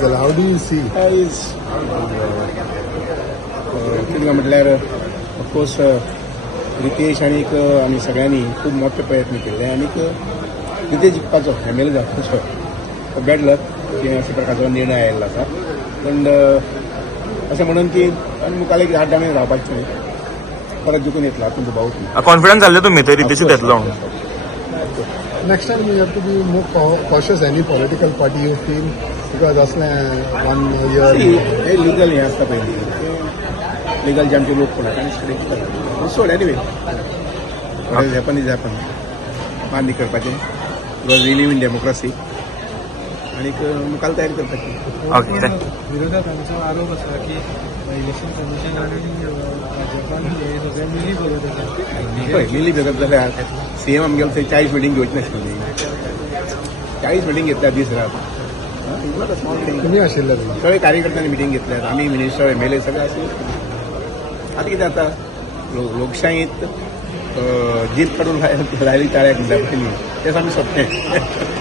गेला. How do you see? कितें म्हटल्यार ऑफकोर्स रितेश आनी सगळ्यांनी खूब मोठे प्रयत्न केले आनीक कितें जिखपाचो एमएलए जावपाचो बॅड लक की अशा प्रकारचो निर्णय आयिल्लो आसा. पण अशें म्हणून की मुखार एक 8 महिने रावपाचें परत जिखून येतलो हातून दुबावूच ना. कॉन्फिडन्स जाल्ले तुमी थंय रितेशूच येतलो म्हणून. Next time you have to be more cautious any political party you feel because असलें 1 year. हे लिगल हें आसता पळय लिगल जे आमचे लोक कोणाक आनी स्ट्रेट सोड anyway what happen is happen मान्य करपाचें because we live in democracy आनीक मुखार तयारी करपाची. ओके. विरोधकांचो आरोप आसा की इलेक्शन कमिशन आनी भाजपान हे सगळे मिली बरोबर आसा. पळय मिली भगत जाल्यार सीएम आमगेलो थंय 40 मिटींग घेवची नाशिल्ली. 40 मिटींग घेतल्या दीस रात. Small thing. तुम्ही आशिल्ले सगळे कार्यकर्त्यांनी मिटींग घेतल्यात आमी मिनिस्टर एमएलए सगळे आशिल्ले. आतां कितें जाता लोकशायेंत जीत काडून लायली ताळ्याक म्हणटा पयलीं तें सामकें सोंपें.